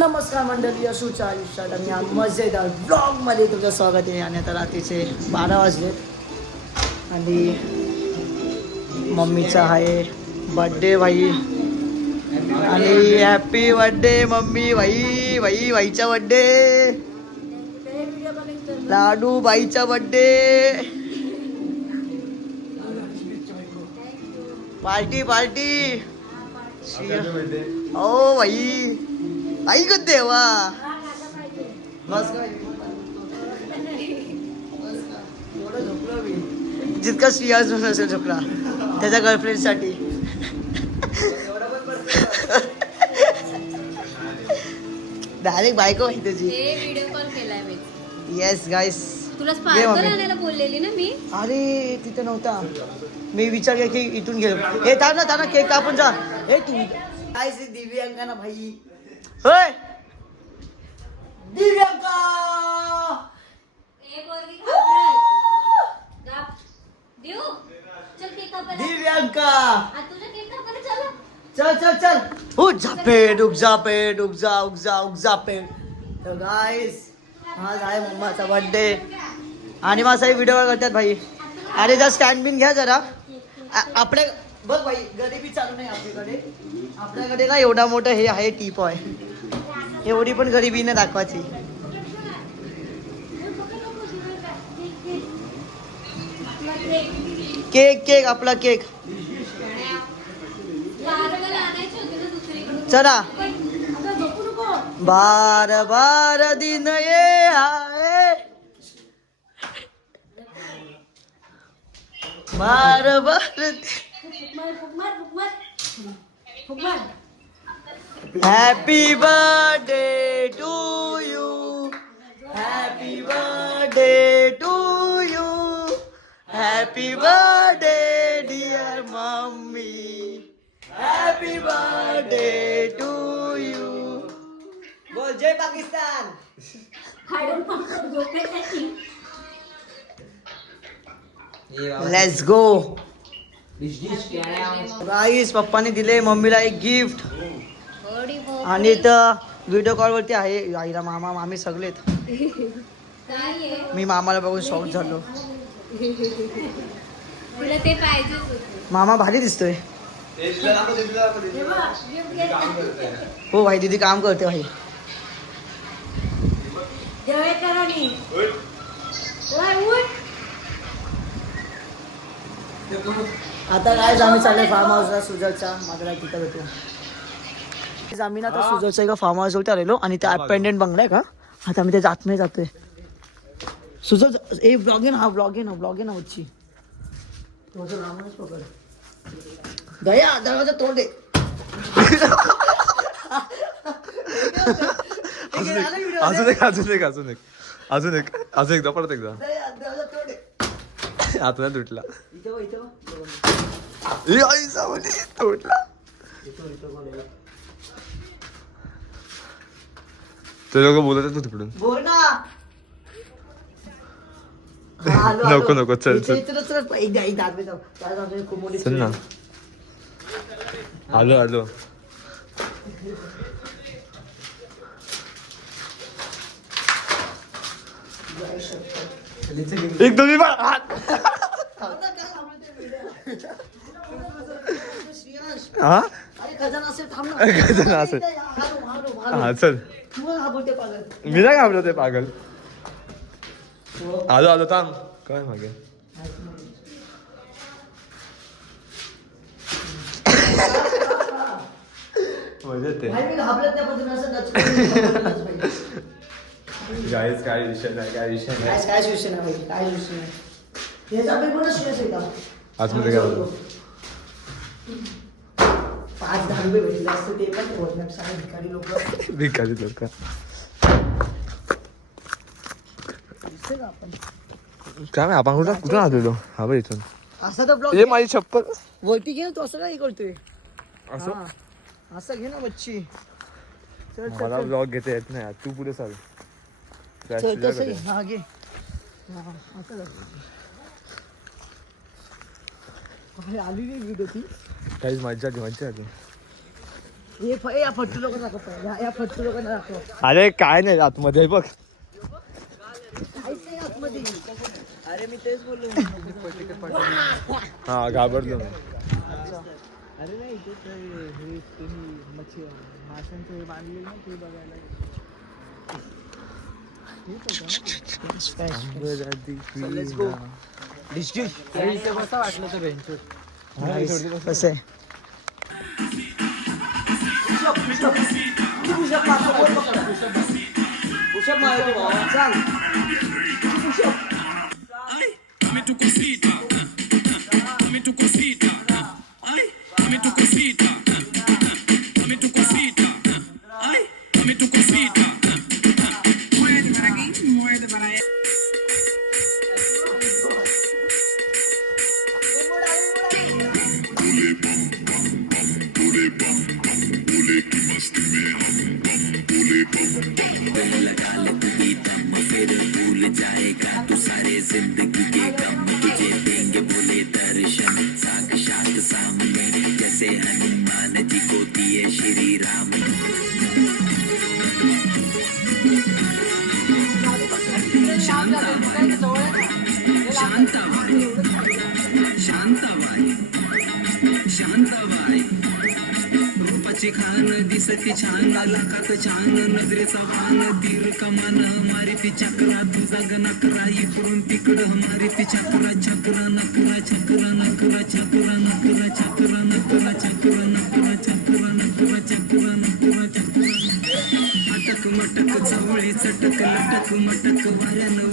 नमस्कार मंडळी, अशूच्या आयुष्यात आणि या मजेदार ब्लॉगमध्ये तुमचं स्वागत आहे. आणि आता रात्रीचे 12 वाजलेत आणि मम्मीचा आहे बर्थडे भाई. आणि हॅपी बर्थडे मम्मी भाई. भाईचा बर्थडे. लाडू बाईचा बर्थडे. पार्टी ओ भाई. आई को देवा जितका सियाज नसेल झोपला त्याच्या गर्लफ्रेंड साठी. डायरेक्ट बायको आहे त्याची. व्हिडिओ कॉल केलाय मी. येस गाईस. तुला स्पार्कल आणायला बोललेली ना मी. अरे तिथे नव्हता. मी विचार केला की इथून गेलो. हे थांब ना केक कापून जा. हे तू काय दिव्यांका ना भाई. होय दिव्यांका. दिव्यांका चल उग जा पेट. तर गाईस आज आहे मम्माचा बर्थडे आणि माझाही व्हिडिओ करतात भाई. अरे जरा स्टँड बिन घ्या जरा. आपल्या बघ भाई गरिबी चालू नाही आपल्याकडे ना एवढा मोठं हे आहे टीप आहे. एवढी पण गरिबी नाही दाखवायची. केक आपला केक. चला बार दिन ये आए. बार happy birthday to you. Happy birthday to you. Happy birthday dear mummy. Happy birthday to you. बोल जय पाकिस्तान. Let's go. गाईस पप्पाने दिले मम्मीला एक गिफ्ट. आणि इथं व्हिडिओ कॉल वरती आहे आईला मामा मामी सगळेत. मी मामाला बघून शॉक झालो. ते पाहिजे. मामा भारी दिसतोय. हो भाई दीदी काम करते भाई. आता काय आम्ही चाललोय फार्म हाऊसला सुजलच्या माझ्या तिथं भेटू. आम्ही ना आता सुजलच्या एका फार्म हाऊस वरती आलेलो आणि त्या अपेंडेंट बंगला आहे का. आता आम्ही त्याच्या आतमध्ये जातोय. सुजल ए ब्लॉग आहे ना उच्ची. पकड दया दरवाजा तोड दे. अजून एकदा परत एकदा आता तुटला. तुटला ते लोक बोलत आहेत तिकडून. बोल ना. नको चल ना. आलो एक दोन्ही हा चल. मी नाही घाबरत ते पागल. आलो थांब काय मागे. काय विषय नाही. आतमध्ये काय बोलतो. 5-10 रुपये भेटले असते ते पण भिकारी लोक. काय आपण कुठून आलेलो. हा बरं इथून असा तर ब्लॉग ये माझी चप्पल वरती घे ना. तू असं काय करतोय. असं घे ना मच्छी. मला ब्लॉग घेता येत नाही. तू पुढे चाल. हा घे. आली व्हिडिओ ती. काहीच मज्जा आली. या फट्टू लोकांना दाखव या फट्टू लोकांना दाखव अरे काय नाही आतमध्ये बघ. काहीच नाही आतमध्ये. अरे मी तेच बोललो. हा घाबरलो मी. अरे नाही इथे हे मच्छी माशांचं हे बांधले ना ते बघायला. Let's go. कसं वाटलं तर बेंच कसं आहे रूपाची खान दिसती छान लाखात छान नजरेचा वान तीर कमान मारिती चक्रा तुझा गणकरा इकडून तिकडं मारिती चक्रा चक्रा नकरा चक्रा नकरा चक्रा नकरा चक्रा नकरा चक्रा नकरा चक्रा नकरा चक्रा नकरा चक्रा अटक मटक जवळे चटक लटक मटक वाऱ्यानं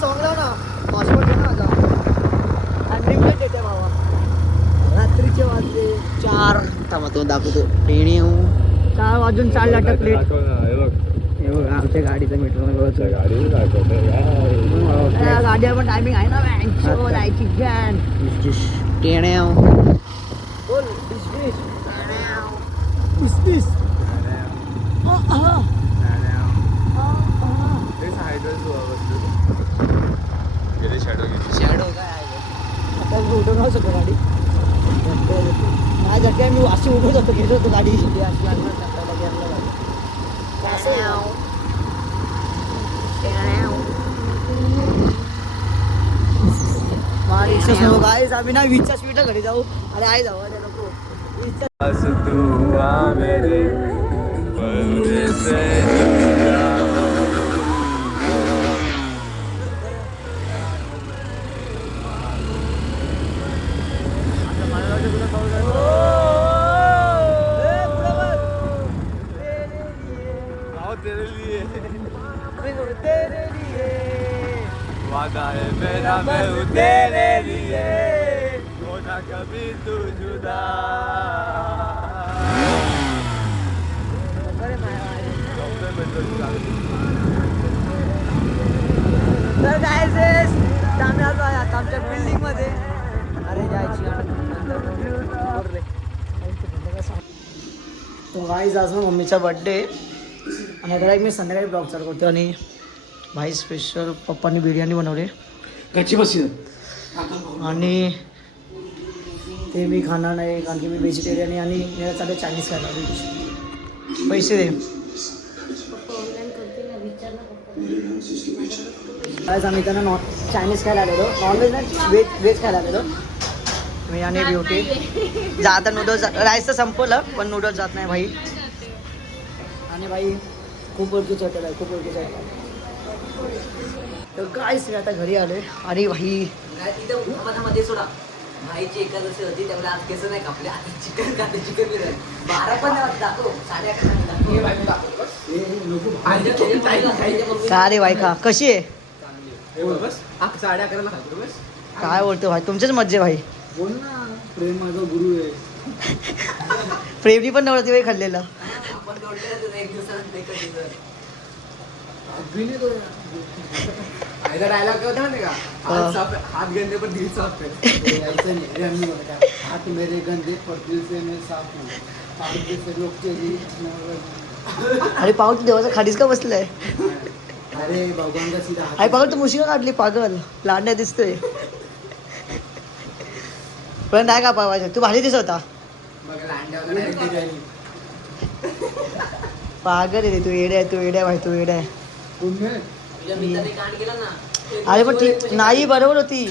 सॉंग लाव ना पासपोर्ट घे ना अनलिमिटेड येते बाबा रात्रीचे वाजले 4 थांबा तो दाखवतो 4 वाजून 4 लटक प्लेट दाखव ना, हे बघ. हे बघ आमच्या गाडीचं मीटर त्या गाडीवर दाखवतो यार. गाडीवर पण टायमिंग आहे ना बँक लायची गॅन बोल डिश तेच हायड्रोज गेले शॅडो गेली. शॅडो काय आहे आता मी उठून राहू शकतो गाडी माझ्या काय मी अशी उठून जातो घेत होतो गाडी गाईज आम्ही ना वीसच्या स्पीड घरी जाऊ अरे आई जाऊ अरे नको बस तू आ मेरे परदेसे. तेरे लिए वादा है मेरा मैं हूँ तेरे लिए होना कभी तू जुदा. तर गायसेस आम्ही आलो आहे आता आमच्या बिल्डिंग मध्ये अरे जायची तो गाईज आज मग मम्मीचा बर्थडे आणि आता एक मी संध्याकाळी ब्लॉग चालू करतो आणि भाई स्पेशल पप्पांनी बिर्याणी बनवली घरची बसी आणि ते मी खाणार नाही कारण की मी व्हेजिटेरियन आहे आणि मला चालू चायनीज खायला पैसे दे आज आम्ही त्यांना चायनीज खायला आलेलो नॉनव्हेज नाही व्हेज खायला आलेलो मी आणि ब्युटी जाता नूडल्स राईस तर संपवलं पण नूडल्स जात नाही भाई आणि भाई खूप ओळखीचं वाटत आहे, खूप ओळखीचं वाटत. तर काहीच मी आता घरी आलोय आणि भाई मध्ये सोडा भाईची एकादशी होती त्यामुळे आज केस नाही कापले आता चिकन खाते चिकन बिर्याणी 12 पण नाही दाखव 11:30 का रे भाई का कशी आहे? 11:30 खातो बस. काय बोलतो भाई, तुमचेच मज्जे भाई. बोल ना, प्रेम माझा गुरु आहे. प्रेमनी पण नवरात्री भाई खाल्लेला. आपण दोडलेलं एक दिवसानंतर एकच दिवस आयदा डायलॉग काय होता माहिती का? हात साफ है, हात गंदे पर दिल साफ है. यायचं नाही रे, आम्ही बोलतो काय, हात मेरे गंदे पर दिल से मैं साफ हूँ. हात जैसे लोग तेरी अरे पागल तू देवाचा खालीच का बसलाय? अरे भगवान सीधा हात. अरे पागल तू मुशिका काढली पागल, लाडण्या दिसतोय. पण नाही का पावायचं, तू भारी दिसत होता. बघ लांड्या वगैरे बिर्याणी. पागल आहे रे तू, येडे आहे तू, येडे आहे भाई तू, येडे आहे. तुम्ही तुझ्या मित्राने कांड केला ना अरे पण ती नाही बरोबर होती.